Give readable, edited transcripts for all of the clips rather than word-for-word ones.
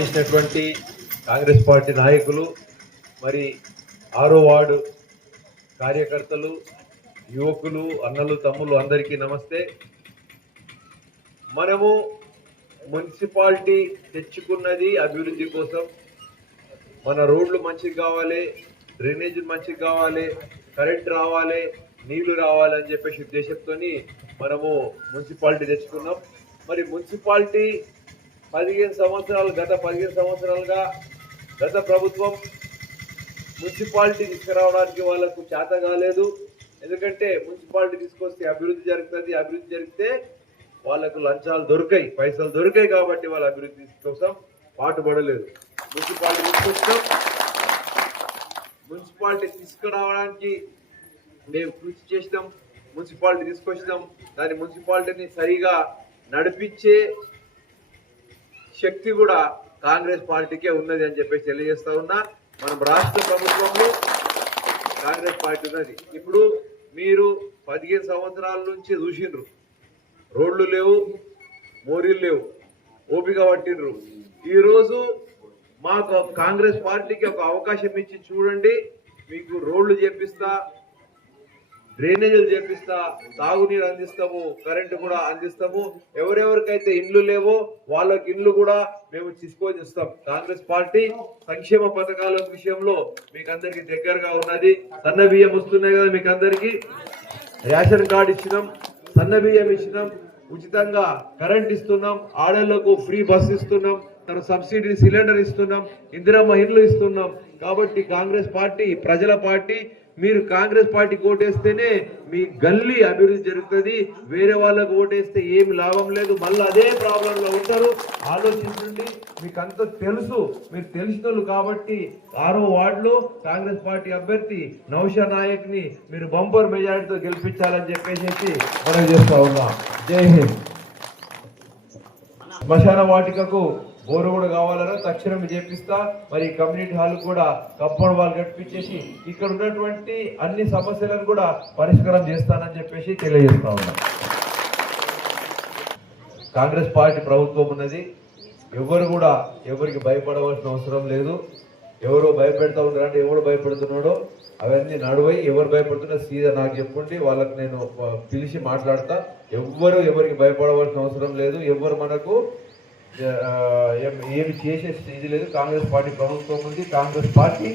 విచ్చేసినటువంటి కాంగ్రెస్ పార్టీ నాయకులు, మరి 6వ వార్డు కార్యకర్తలు, యువకులు, అన్నలు, తమ్ముళ్ళు అందరికీ నమస్తే. మనము మున్సిపాలిటీ తెచ్చుకున్నది అభివృద్ధి కోసం. మన రోడ్లు మంచిగా కావాలి, డ్రైనేజ్ మంచిగా కావాలి, కరెంట్ రావాలి, నీళ్లు రావాలని చెప్పేసి ఉద్దేశంతో మనము మున్సిపాలిటీ తెచ్చుకున్నాం. మరి మున్సిపాలిటీ 15 సంవత్సరాలు, గత 15 సంవత్సరాలుగా గత ప్రభుత్వం మున్సిపాలిటీ తీసుకురావడానికి వాళ్ళకు చేత కాలేదు. ఎందుకంటే మున్సిపాలిటీ తీసుకొస్తే అభివృద్ధి జరుగుతుంది, అభివృద్ధి జరిగితే వాళ్ళకు లంచాలు దొరికాయి, పైసలు దొరికాయి కాబట్టి వాళ్ళ అభివృద్ధి కోసం పాటుపడలేదు. మున్సిపాలిటీ తీసుకురావడానికి మేము కృషి చేసినాం, మున్సిపాలిటీ తీసుకొచ్చినాం. దాని మున్సిపాలిటీని సరిగా నడిపించే శక్తి కూడా కాంగ్రెస్ పార్టీకే ఉన్నది అని చెప్పేసి తెలియజేస్తా ఉన్నా. మనం రాష్ట్ర ప్రభుత్వంలో కాంగ్రెస్ పార్టీ ఉన్నది. ఇప్పుడు మీరు 15 సంవత్సరాల నుంచి చూసిండ్రు, రోడ్లు లేవు, మోరీలు లేవు, ఓపిక పట్టిండ్రు. ఈరోజు మాకు కాంగ్రెస్ పార్టీకి ఒక అవకాశం ఇచ్చి చూడండి, మీకు రోడ్లు చేపిస్తా, డ్రైనేజీలు చేపిస్తా, తాగునీరు అందిస్తాము, కరెంటు కూడా అందిస్తాము. ఎవరెవరికైతే ఇండ్లు లేవో వాళ్ళకి ఇండ్లు కూడా మేము తీసుకొని ఇస్తాం. కాంగ్రెస్ పార్టీ సంక్షేమ పథకాల విషయంలో మీకు అందరికి దగ్గరగా ఉన్నది. సన్న బియ్యం వస్తున్నాయి కదా, మీకు అందరికి రేషన్ కార్డు ఇచ్చినాం, సన్న బియ్యం ఇచ్చినాం, ఉచితంగా కరెంట్ ఇస్తున్నాం, ఆడళ్లకు ఫ్రీ బస్ ఇస్తున్నాం, సబ్సిడీ సిలిండర్ ఇస్తున్నాం, ఇందిరమ్మ ఇండ్లు ఇస్తున్నాం. కాబట్టి కాంగ్రెస్ పార్టీ ప్రజల పార్టీ. మీరు కాంగ్రెస్ పార్టీకి ఓటేస్తేనే మీ గల్లీ అభివృద్ధి జరుగుతుంది. వేరే వాళ్ళకు ఓటేస్తే ఏమి లాభం లేదు, మళ్ళీ అదే ప్రాబ్లంలో ఉంటారు. ఆలోచించండి, మీకు అంత తెలుసు, మీరు తెలిసిన కాబట్టి 6వ వార్డులో కాంగ్రెస్ పార్టీ అభ్యర్థి నౌషా నాయక్ ని మీరు బంపర్ మెజారిటీతో గెలిపించాలని చెప్పేసి మనం చేస్తా ఉన్నాం. జై హింద్. శ్మశాన వాటికకు బోరు కూడా కావాలన్నా తక్షణం చేపిస్తా. మరి కమ్యూనిటీ హాల్ కూడా కంపౌండ్ వాల్ కట్టించేసి ఇక్కడ ఉన్నటువంటి అన్ని సమస్యలను కూడా పరిష్కారం చేస్తానని చెప్పేసి తెలియజేస్తా ఉన్నా. కాంగ్రెస్ పార్టీ ప్రభుత్వం ఉన్నది. ఎవరు కూడా ఎవరికి భయపడవలసిన అవసరం లేదు. ఎవరు భయపెడతా ఉన్నారంటే ఎవరు భయపెడుతున్నాడో అవన్నీ నడువై, ఎవరు భయపడుతున్నా సీదా నాకు చెప్పండి, వాళ్ళకి నేను పిలిచి మాట్లాడతా. ఎవరికి భయపడవలసిన అవసరం లేదు. ఎవరు మనకు ఏమి చేసే ఇది లేదు. కాంగ్రెస్ పార్టీ ప్రభుత్వం ఉంది, కాంగ్రెస్ పార్టీ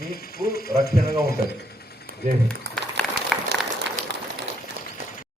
మీకు రక్షణగా ఉంటుంది.